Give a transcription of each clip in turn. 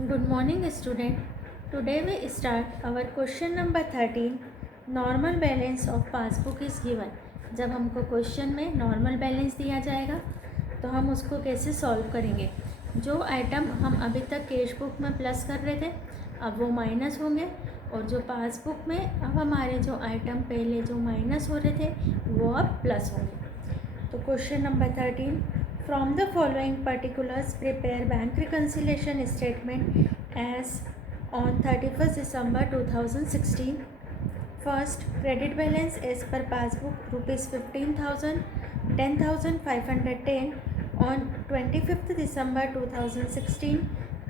Good morning, student. Today we start our question number 13. Normal balance of passbook is given. जब हमको question में normal balance दिया जाएगा तो हम उसको कैसे सॉल्व करेंगे। जो आइटम हम अभी तक कैश बुक में प्लस कर रहे थे अब वो माइनस होंगे, और जो पासबुक में अब हमारे जो आइटम पहले जो माइनस हो रहे थे वो अब प्लस होंगे। तो question number 13, from the following particulars prepare bank reconciliation statement as on 31st December 2016. First, credit balance as per passbook rupees 15,000, 10,510 on 25th December 2016.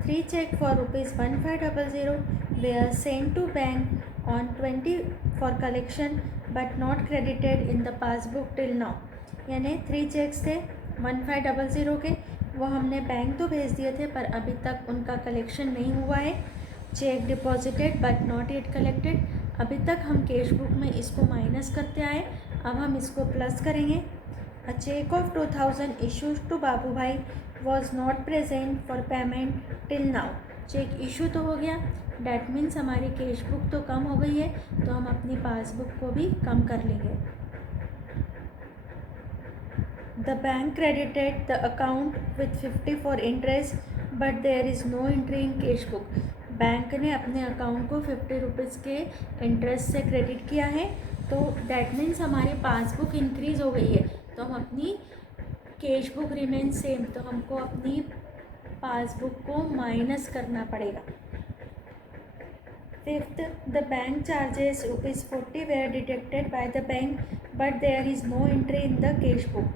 3 check for rupees 1500 were sent to bank on 20 for collection but not credited in the passbook till now. यानी 3 checks थे 1500 के, वो हमने bank तो भेज दिए थे पर अभी तक उनका कलेक्शन नहीं हुआ है। Check deposited but not yet collected, अभी तक हम कैश बुक में इसको माइनस करते आए, अब हम इसको प्लस करेंगे। A cheque of 2000 issues to Babu Bhai was not present for payment till now. Cheque issue तो हो गया, डैट मीन्स हमारी कैश बुक तो कम हो गई है, तो हम अपनी पासबुक को भी कम कर लेंगे। The bank credited the account with 50 for interest, but there is no entry in cash book. Bank ने अपने अकाउंट को 50 रुपीज़ के इंटरेस्ट से क्रेडिट किया है, तो डैट मीन्स हमारी पासबुक इंक्रीज़ हो गई है, तो हम अपनी कैश बुक रिमेन सेम, तो हमको अपनी पासबुक को माइनस करना पड़ेगा। Fifth, the bank charges rupees 40 were deducted by the bank, but there is no entry in the cash book.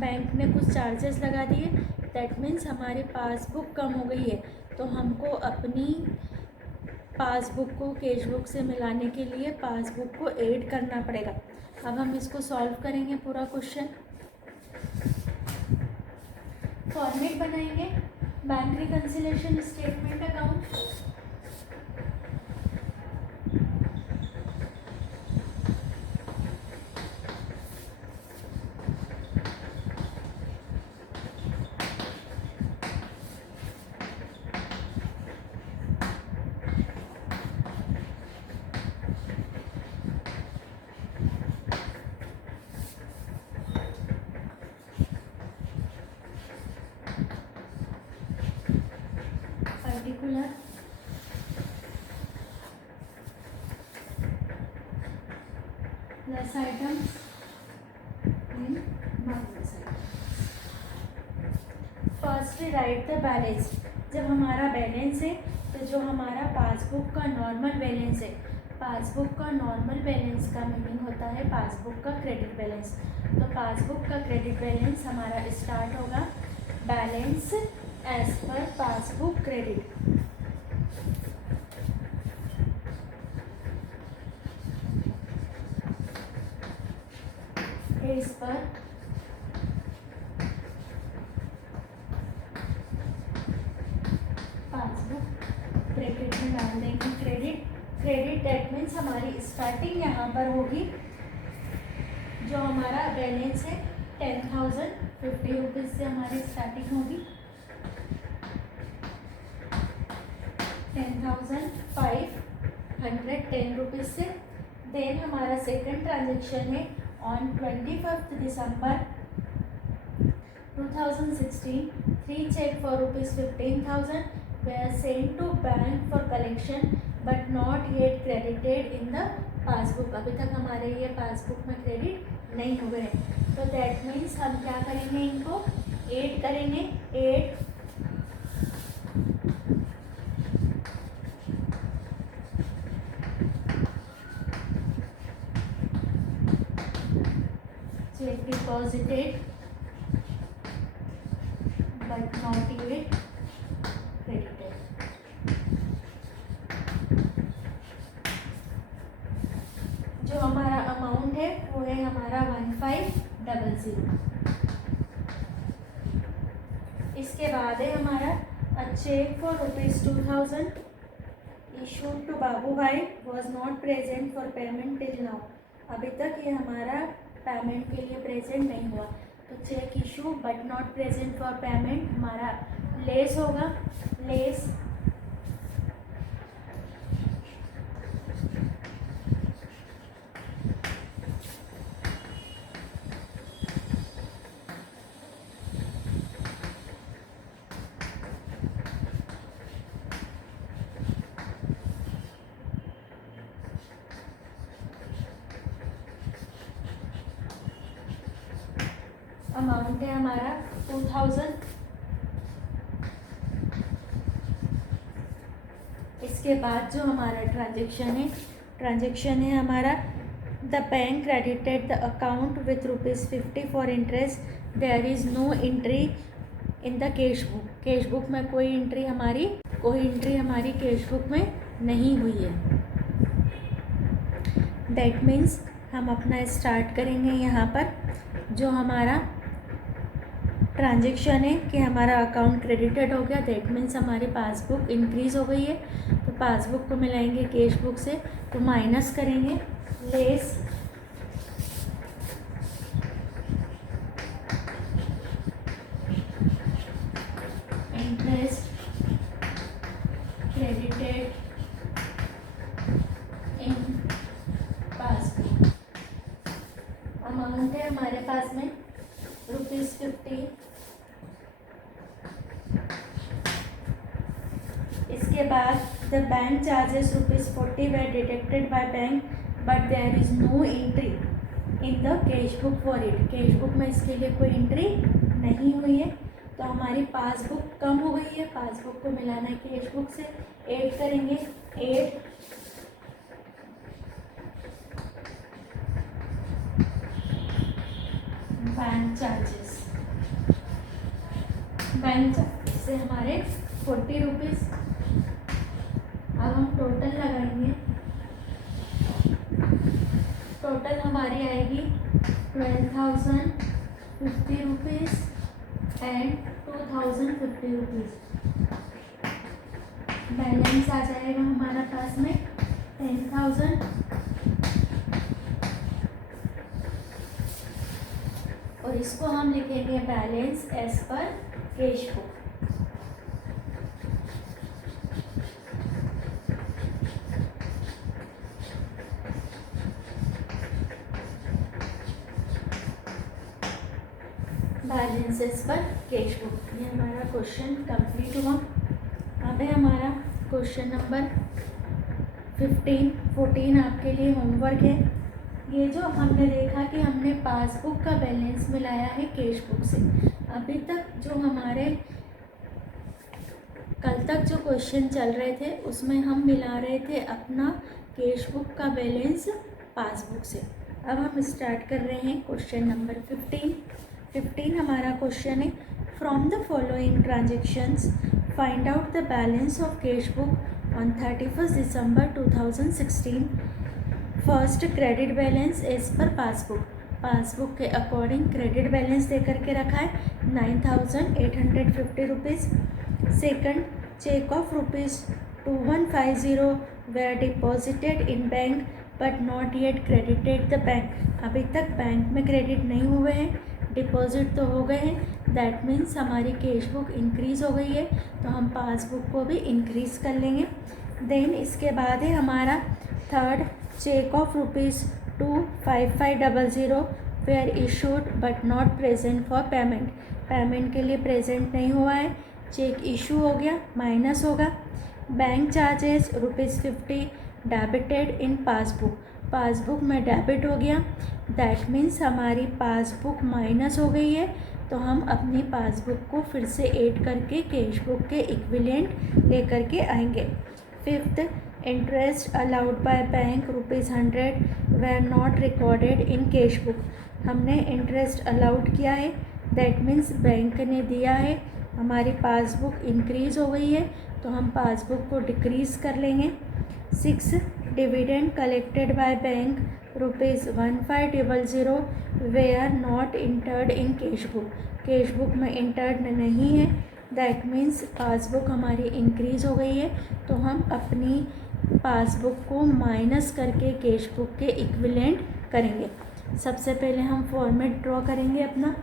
Bank ने कुछ चार्जेस लगा दिए, दैट मीन्स हमारी पासबुक कम हो गई है, तो हमको अपनी पासबुक को कैश बुक से मिलाने के लिए पासबुक को ऐड करना पड़ेगा। अब हम इसको सॉल्व करेंगे पूरा क्वेश्चन। फॉर्मेट बनाएंगे bank reconciliation statement account. particular plus items and minus items. First write the balance. जब हमारा बैलेंस है तो जो हमारा पासबुक का नॉर्मल बैलेंस है, पासबुक का नॉर्मल बैलेंस का मीनिंग होता है पासबुक का क्रेडिट बैलेंस। तो पासबुक का क्रेडिट बैलेंस हमारा स्टार्ट होगा balance as per passbook credit. As per passbook bracket में डाल देंगे क्रेडिट। क्रेडिट दैट मीन्स हमारी स्टार्टिंग यहाँ पर होगी, जो हमारा बैलेंस है 10,000 50 रुपीज़ से हमारी स्टार्टिंग होगी, 10,510 रुपीज़ से। देन हमारा सेकंड ट्रांजेक्शन है on 25th December 2016, 3 cheque for rupees 15,000 were sent to bank for collection but not yet credited in the passbook. अभी तक हमारे ये पासबुक में क्रेडिट नहीं हुए हैं, तो दैट मीन्स हम क्या करेंगे, इनको ऐड करेंगे। Add check deposited but not yet credited. जो हमारा अमाउंट है वो है हमारा 1500। इसके बाद है हमारा a cheque for rupees 2000 issued to Babu Bhai was not present for payment till now. अभी तक ये हमारा पेमेंट के लिए प्रेजेंट नहीं हुआ, तो cheque issue but not present for payment हमारा लेस होगा। लेस अमाउंट है हमारा 2000। इसके बाद जो हमारा ट्रांजेक्शन है हमारा, the bank credited the account with ₹50 for interest, there is no entry in the cash book में कोई एंट्री हमारी कैश बुक में नहीं हुई है। दैट मीन्स हम अपना स्टार्ट करेंगे यहाँ पर। जो हमारा ट्रांजेक्शन है कि हमारा अकाउंट क्रेडिटेड हो गया, दैट मीन्स हमारी पासबुक इंक्रीज़ हो गई है। तो पासबुक को मिलाएंगे कैश बुक से, तो माइनस करेंगे, less interest credited in passbook. Amount है हमारे पास में ₹50। इसके बाद the bank charges ₹40 were deducted by bank, but there is no entry in the cash book for it. Cash book में इसके लिए कोई एंट्री नहीं हुई है, तो हमारी पासबुक कम हो गई है। पासबुक को मिलाना है कैश बुक से, ऐड करेंगे 8 बैंक चार्जेस से हमारे ₹40। अब हम टोटल लगाएंगे, टोटल हमारी आएगी ₹12,050 एंड ₹2,050। बैलेंस आ जाएगा हमारा पास में 10,000 और इसको हम लिखेंगे balance as per cash book. Balances per cash book. ये हमारा क्वेश्चन कंप्लीट हुआ। अब है हमारा क्वेश्चन नंबर 15, 14 आपके लिए होमवर्क है। ये जो हमने देखा कि हमने पासबुक का बैलेंस मिलाया है कैश बुक से। अभी तक जो हमारे कल तक जो क्वेश्चन चल रहे थे उसमें हम मिला रहे थे अपना कैश बुक का बैलेंस पासबुक से। अब हम स्टार्ट कर रहे हैं क्वेश्चन नंबर 15 हमारा क्वेश्चन है, from the following transactions find out the balance of cash book on 31 December 2016। First, credit balance as per passbook के अकॉर्डिंग क्रेडिट बैलेंस दे करके रखा है 9,850 rupees. Second, cheque of ₹2150 were deposited in bank but not yet credited the bank. अभी तक bank में credit नहीं हुए हैं, डिपॉजिट तो हो गए हैं। दैट मीन्स हमारी कैश बुक इंक्रीज़ हो गई है, तो हम पासबुक को भी इंक्रीज़ कर लेंगे। देन इसके बाद है हमारा third, cheque of ₹25500 were issued but not present for payment के लिए प्रेजेंट नहीं हुआ है, चेक इशू हो गया, माइनस होगा। Bank charges ₹50 debited in passbook में डेबिट हो गया। दैट मीन्स हमारी पासबुक माइनस हो गई है, तो हम अपनी पासबुक को फिर से ऐड करके कैश बुक के इक्विवेलेंट लेकर के आएंगे। Fifth, interest allowed by bank ₹100 were not recorded in cash book. हमने इंटरेस्ट अलाउड किया है, दैट मीन्स बैंक ने दिया है, हमारी पासबुक इंक्रीज़ हो गई है, तो हम पासबुक को डिक्रीज़ कर लेंगे। 6, dividend collected by bank ₹1500 were not entered in cash book में इंटर्ड नहीं है, दैट मीन्स पासबुक हमारी इंक्रीज़ हो गई है, तो हम अपनी पासबुक को माइनस करके कैश बुक के इक्विवेलेंट करेंगे। सबसे पहले हम फॉर्मेट ड्रॉ करेंगे अपना।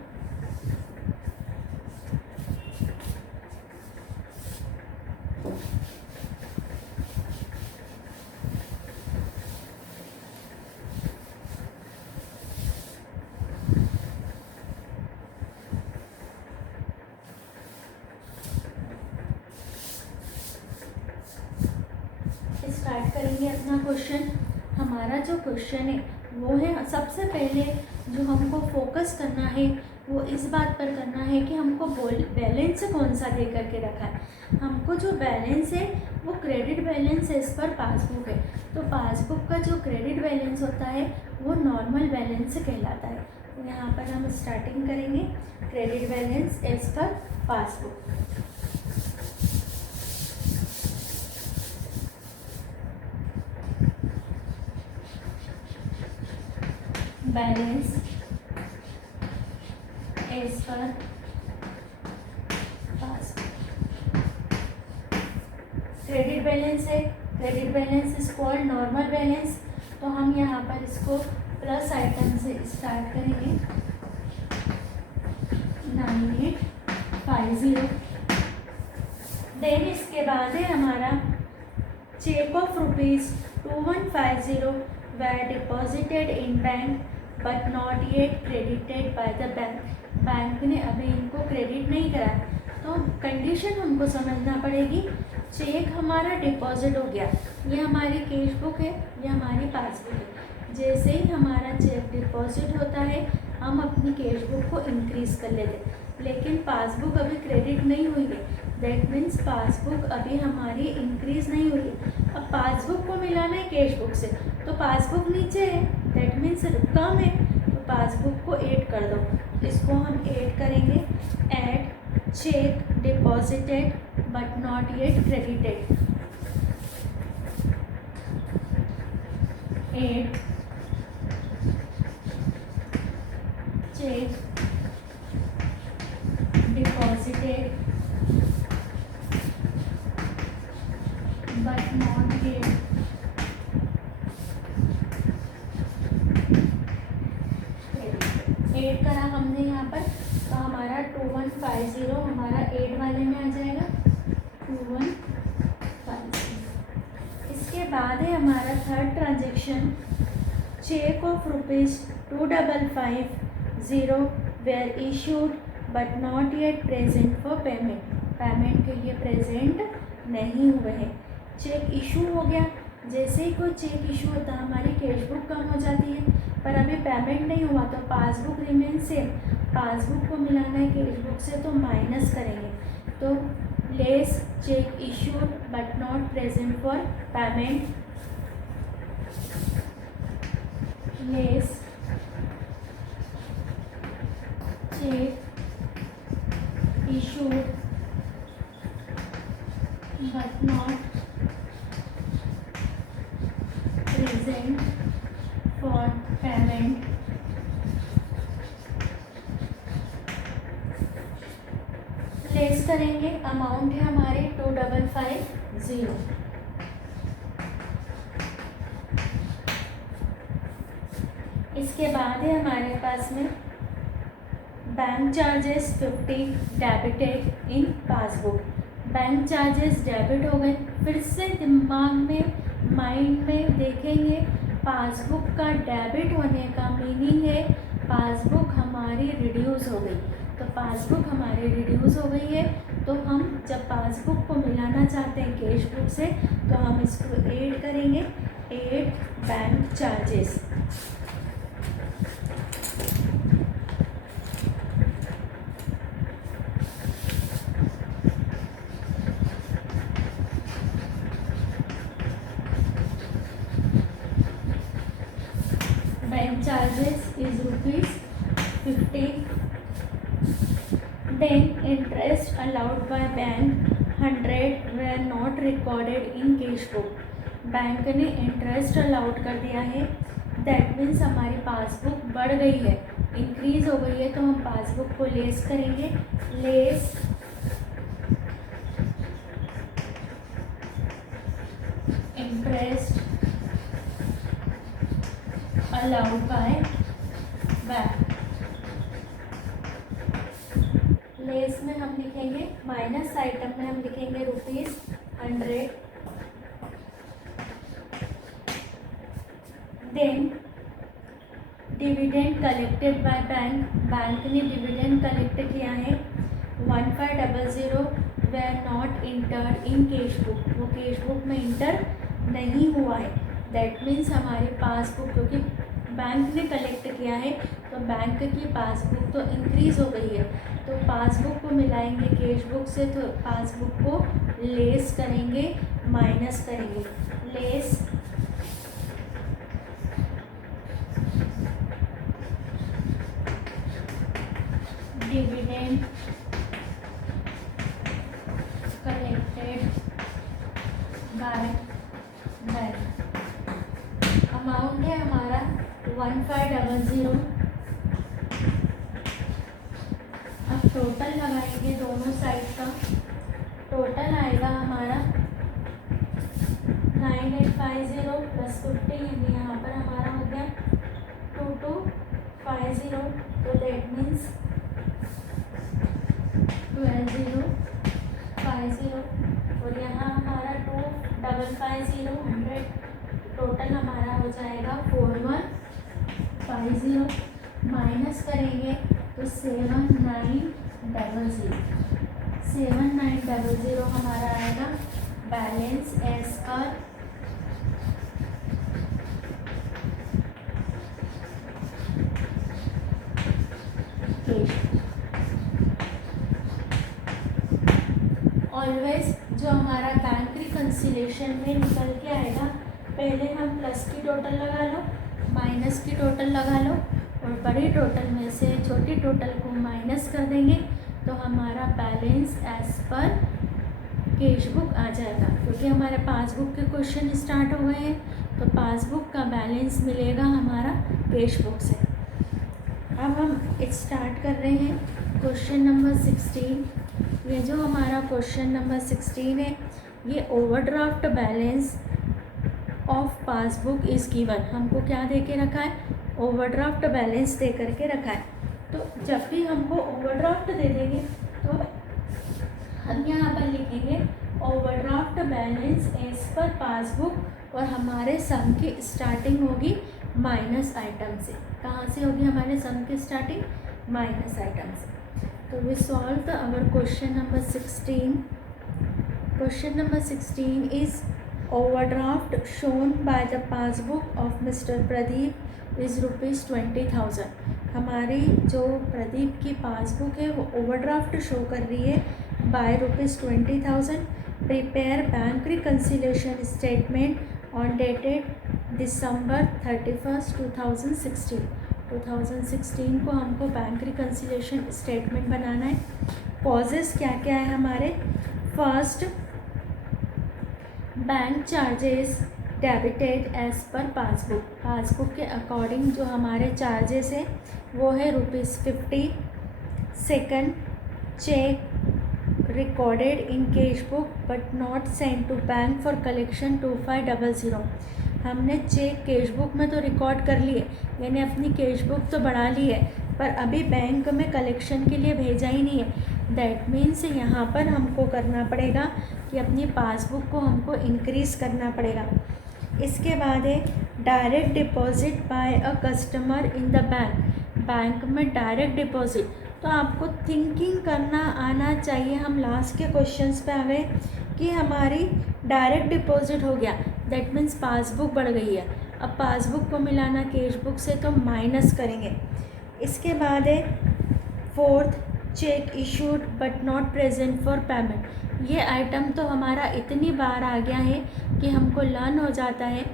स्टार्ट करेंगे अपना क्वेश्चन। हमारा जो क्वेश्चन है वो है, सबसे पहले जो हमको फोकस करना है वो इस बात पर करना है कि हमको बैलेंस कौन सा दे करके रखा है। हमको जो बैलेंस है वो credit balance as per passbook है। तो पासबुक का जो क्रेडिट बैलेंस होता है वो नॉर्मल बैलेंस कहलाता है। तो यहाँ पर हम स्टार्टिंग करेंगे credit balance as per passbook. Balance as per passbook. Credit balance है, credit balance is called normal balance. तो हम यहाँ पर इसको प्लस आइटम से स्टार्ट करेंगे 9850। देन इसके बाद है हमारा cheque of ₹2150 were deposited in bank but not yet credited by the bank. Bank ने अभी इनको क्रेडिट नहीं करा, तो कंडीशन हमको समझना पड़ेगी। चेक हमारा डिपॉजिट हो गया, ये हमारी कैश बुक है, ये हमारी पासबुक है। जैसे ही हमारा चेक डिपॉजिट होता है हम अपनी कैश बुक को इंक्रीज़ कर लेते हैं, लेकिन पासबुक अभी क्रेडिट नहीं हुई है। दैट मीन्स पासबुक अभी हमारी इंक्रीज़ नहीं हुई है। अब पासबुक को मिलाना है कैश बुक से, तो पासबुक नीचे है, दैट मीन्स कम है, तो पासबुक को ऐड कर दो। इसको हम ऐड करेंगे, add check deposited but not yet credited, add check deposited but not yet add करा हमने यहाँ पर, तो हमारा 2150 हमारा ऐड वाले में आ जाएगा 2150। इसके बाद है हमारा third transaction, cheque of ₹2550 were issued but not yet present for payment. Payment के लिए प्रेजेंट नहीं हुए हैं। चेक इशू हो गया, जैसे ही कोई चेक इशू होता है हमारी कैश बुक कम हो जाती है, पर अभी पेमेंट नहीं हुआ तो पासबुक रिमेन सेम। पासबुक को मिलाना है कैश बुक से, तो माइनस करेंगे, तो less check issued but not present for payment, less check issued but not present for payment, less करेंगे, अमाउंट है हमारे 2550। इसके बाद है हमारे पास में bank charges 50 debited in passbook. Bank charges debit हो गए, फिर से दिमाग में माइंड में देखेंगे पासबुक का डेबिट होने का मीनिंग है पासबुक हमारी रिड्यूस हो गई। तो पासबुक हमारी रिड्यूस हो गई है, तो हम जब पासबुक को मिलाना चाहते हैं कैश बुक से, तो हम इसको ऐड करेंगे, add bank charges. Bank charges is ₹50. Then interest allowed by bank 100 were not recorded in cash book. Bank ने इंटरेस्ट अलाउड कर दिया है, दैट मीन्स हमारी पासबुक बढ़ गई है, इंक्रीज हो गई है, तो हम पासबुक को लेस करेंगे, less interest allowed by bank. Less में हम लिखेंगे, माइनस आइटम में हम लिखेंगे ₹100। Then dividend collected by bank, bank ने डिविडेंड कलेक्ट किया है 1500 were not entered in cash book, वो कैश बुक में इंटर नहीं हुआ है, दैट मीन्स हमारी पासबुक, क्योंकि बैंक ने कलेक्ट किया है तो बैंक की पासबुक तो इंक्रीज़ हो गई है, तो पासबुक को मिलाएंगे कैश बुक से, तो पासबुक को लेस करेंगे, माइनस करेंगे, less dividend collected by bank. Amount है हमारा 1500। अब टोटल लगाएंगे दोनों साइड का, टोटल आएगा हमारा 9850 प्लस 50, यानी यहाँ पर हमारा हो गया 2250, तो दैट मीन्स 12050, और यहाँ हमारा 2550 100, टोटल हमारा हो जाएगा 4150, माइनस करेंगे तो 7900 हमारा आएगा balance as per cash. Always जो हमारा बैंक रिकन्सिलेशन में निकल के आएगा, पहले हम प्लस की टोटल लगा लो, माइनस की टोटल लगा लो, और बड़ी टोटल में से छोटी टोटल को माइनस कर देंगे, तो हमारा balance as per cash book आ जाएगा। क्योंकि हमारे पासबुक के क्वेश्चन स्टार्ट हो गए हैं, तो पासबुक का बैलेंस मिलेगा हमारा कैश बुक से। अब हम स्टार्ट कर रहे हैं क्वेश्चन नंबर 16। ये जो हमारा क्वेश्चन नंबर 16 है, ये overdraft balance of passbook is given. हमको क्या दे के रखा है? ओवरड्राफ्ट बैलेंस दे करके रखा है। तो जब भी हमको ओवरड्राफ्ट दे देंगे तो हम यहाँ पर लिखेंगे overdraft balance as per passbook, और हमारे सम की स्टार्टिंग होगी माइनस आइटम से। कहाँ से होगी हमारे सम की स्टार्टिंग? माइनस आइटम से। तो we solve our question number 16। Question number 16 is overdraft shown by the passbook of Mr. Pradeep is ₹20,000। हमारी जो प्रदीप की पासबुक है वो ओवरड्राफ्ट शो कर रही है by ₹20,000। Prepare bank reconciliation statement on dated December 31st 2016 को हमको बैंक रिकन्सिलेशन स्टेटमेंट बनाना है। कॉजेस क्या क्या है हमारे? First, bank charges debited as per passbook. Passbook के अकॉर्डिंग जो हमारे चार्जेस हैं वो है ₹50। Second, cheque recorded in cash book but not send to bank for collection 2500। हमने चेक कैश बुक में तो रिकॉर्ड कर लिए, यानी अपनी कैश बुक तो बढ़ा ली है, पर अभी बैंक में कलेक्शन के लिए भेजा ही नहीं है। दैट मीन्स यहाँ पर हमको करना पड़ेगा कि अपनी पासबुक को हमको इंक्रीज़ करना पड़ेगा। इसके बाद है direct deposit by a customer in the bank. Bank में डायरेक्ट डिपॉजिट, तो आपको थिंकिंग करना आना चाहिए। हम लास्ट के क्वेश्चंस पे आ गए कि हमारी डायरेक्ट डिपॉजिट हो गया, दैट मीन्स पासबुक बढ़ गई है। अब पासबुक को मिलाना कैश बुक से, तो माइनस करेंगे। इसके बाद है fourth, check issued but not present for payment. ये आइटम तो हमारा इतनी बार आ गया है कि हमको लर्न हो जाता है।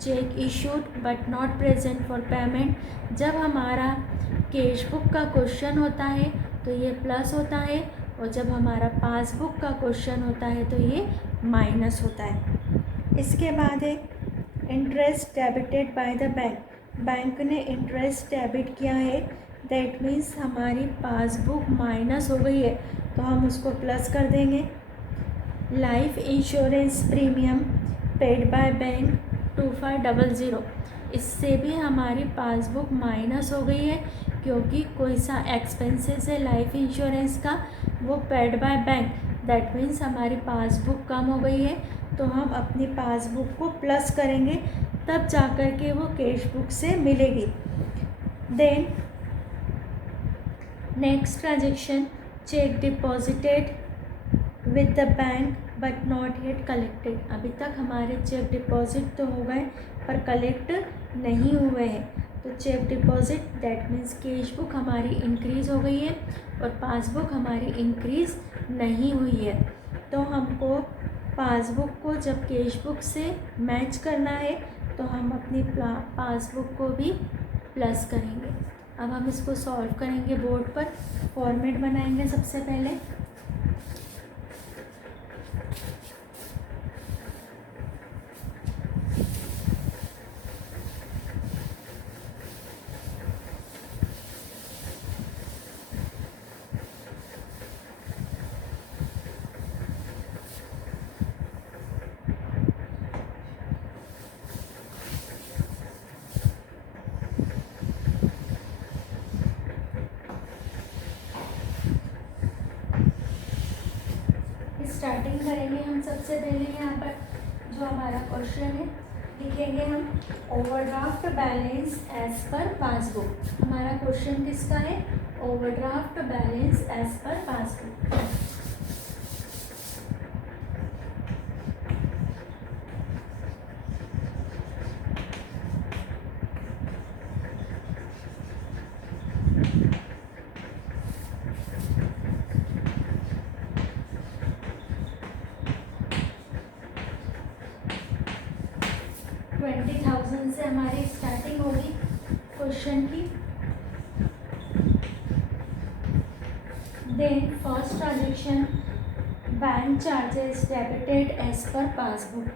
Check issued but not present for payment, जब हमारा कैश बुक का क्वेश्चन होता है तो ये प्लस होता है, और जब हमारा पासबुक का क्वेश्चन होता है तो ये माइनस होता है। इसके बाद है interest debited bye the bank. Bank ने इंटरेस्ट डेबिट किया है, दैट मीन्स हमारी पासबुक माइनस हो गई है, तो हम उसको प्लस कर देंगे। Life insurance premium paid by bank 2500, इससे भी हमारी पासबुक माइनस हो गई है, क्योंकि कोई सा एक्सपेंसेस है लाइफ इंश्योरेंस का वो paid by bank, that means हमारी पासबुक कम हो गई है, तो हम अपनी पासबुक को प्लस करेंगे, तब जाकर के वो कैश बुक से मिलेगी। Then next transaction, cheque deposited with the bank but not yet collected. अभी तक हमारे चेक डिपॉजिट तो हो गए पर कलेक्ट नहीं हुए हैं, तो cheque deposit that means cash book हमारी इंक्रीज़ हो गई है और पासबुक हमारी इंक्रीज़ नहीं हुई है। तो हमको पासबुक को जब कैश बुक से मैच करना है तो हम अपनी पासबुक को भी प्लस करेंगे। अब हम इसको सॉल्व करेंगे बोर्ड पर। फॉर्मेट बनाएंगे सबसे पहले। स्टार्टिंग करेंगे हम सबसे पहले यहाँ पर जो हमारा क्वेश्चन है लिखेंगे हम overdraft balance as per passbook. हमारा क्वेश्चन किसका है? Overdraft balance as per passbook. $20,000 से हमारी स्टार्टिंग होगी क्वेश्चन की। Then first transaction bank charges debited as per passbook.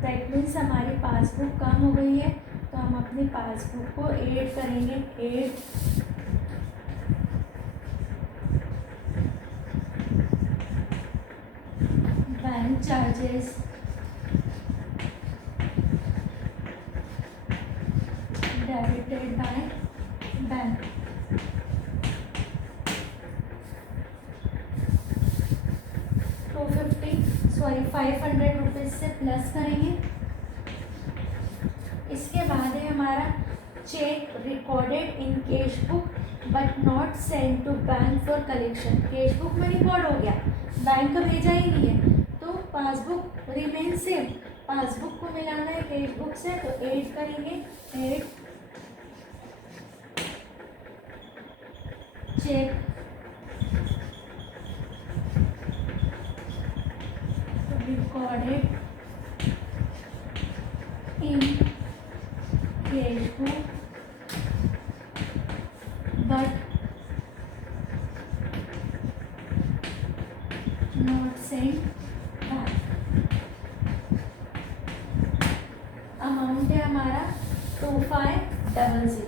That means हमारी पासबुक कम हो गई है तो हम अपनी पासबुक को ऐड करेंगे। Add bank charges debited by bank. ₹500 से प्लस करेंगे। इसके बाद है हमारा cheque recorded in cash book but not send to bank for collection. Cash book में रिकॉर्ड हो गया, बैंक का भेजा ही नहीं है, तो पासबुक रिमेन सेम। पासबुक को मिलाना है कैश बुक से तो ऐड करेंगे। Add cheque recorded in cash book but not sent back। Amount है हमारा 2500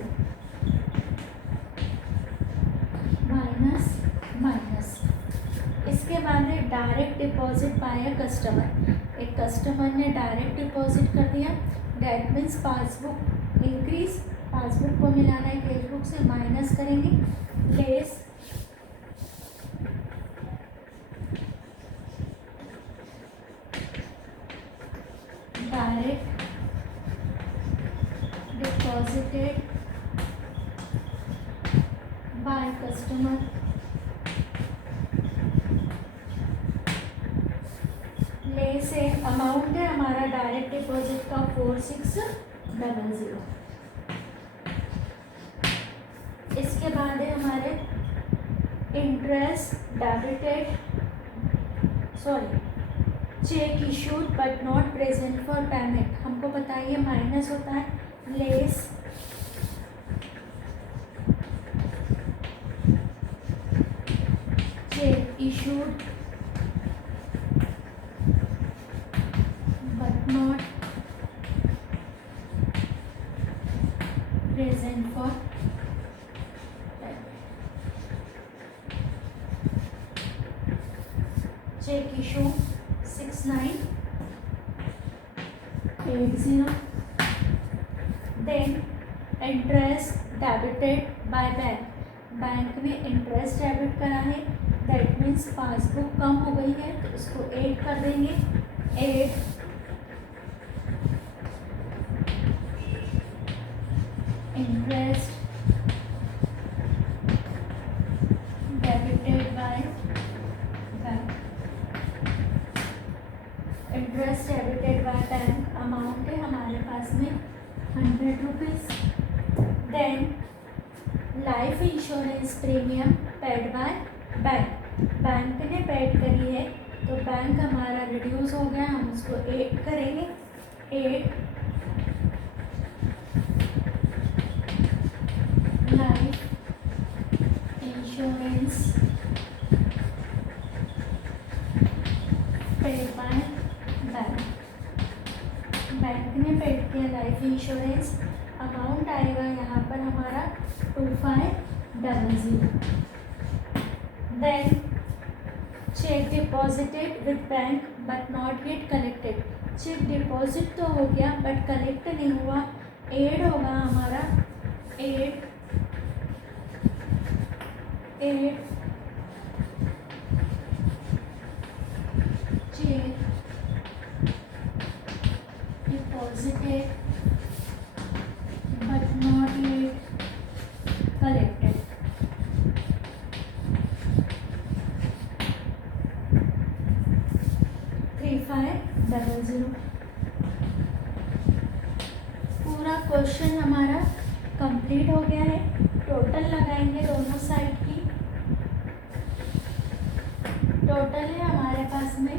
माइनस। इसके बाद है direct deposit by a customer. एक कस्टमर ने डायरेक्ट डिपॉजिट कर दिया, that means passbook increase. Passbook को मिलाना है कैश बुक से, माइनस करेंगे। Less direct deposited by customer से अमाउंट है हमारा डायरेक्ट डिपॉजिट का 4600। इसके बाद है हमारे interest debited check issued but not present for payment. हमको बताइए माइनस होता है less check issued not present for check issue 6980। then interest debited by bank। Bank में इंटरेस्ट डेबिट करा है, दैट मीन्स पासबुक कम हो गई है तो इसको ऐड कर देंगे। Add interest debited by bank। Interest debited by bank amount है हमारे पास में ₹100। Then life insurance premium paid by bank, bank ने पेड करी है तो बैंक हमारा रिड्यूस हो गया, हम उसको ऐड करेंगे, add life insurance paid by bank, bank ने पेड किया लाइफ इंश्योरेंस, अमाउंट आएगा यहाँ पर हमारा 2500। Then cheque deposited with bank but not yet collected, cheque deposit तो हो गया बट कलेक्ट नहीं हुआ, एड होगा हमारा, add cheque deposited but not yet collected. पूरा क्वेश्चन हमारा कंप्लीट हो गया है। टोटल लगाएंगे दोनों साइड की, टोटल है हमारे पास में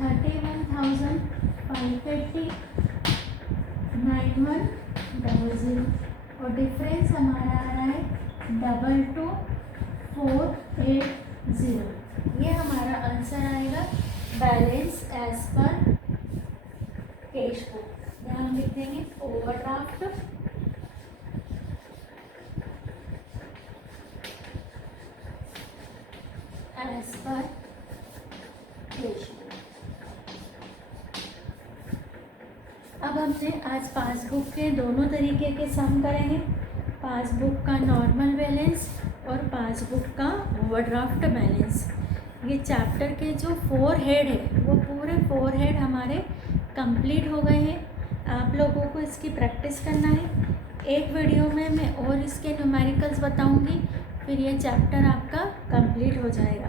31,580,9100 और डिफरेंस हमारा आ रहा है 22,480। ये हमारा आंसर आएगा balance as per cash book. यहाँ हम लिख देंगे overdraft as per cash book. अब हमने आज पासबुक के दोनों तरीके के सम करेंगे, पासबुक का नॉर्मल बैलेंस और पासबुक का ओवरड्राफ्ट बैलेंस। ये चैप्टर के जो 4 हेड है वो पूरे 4 हेड हमारे कंप्लीट हो गए हैं। आप लोगों को इसकी प्रैक्टिस करना है। एक वीडियो में मैं और इसके न्यूमेरिकल्स बताऊंगी, फिर ये चैप्टर आपका कंप्लीट हो जाएगा।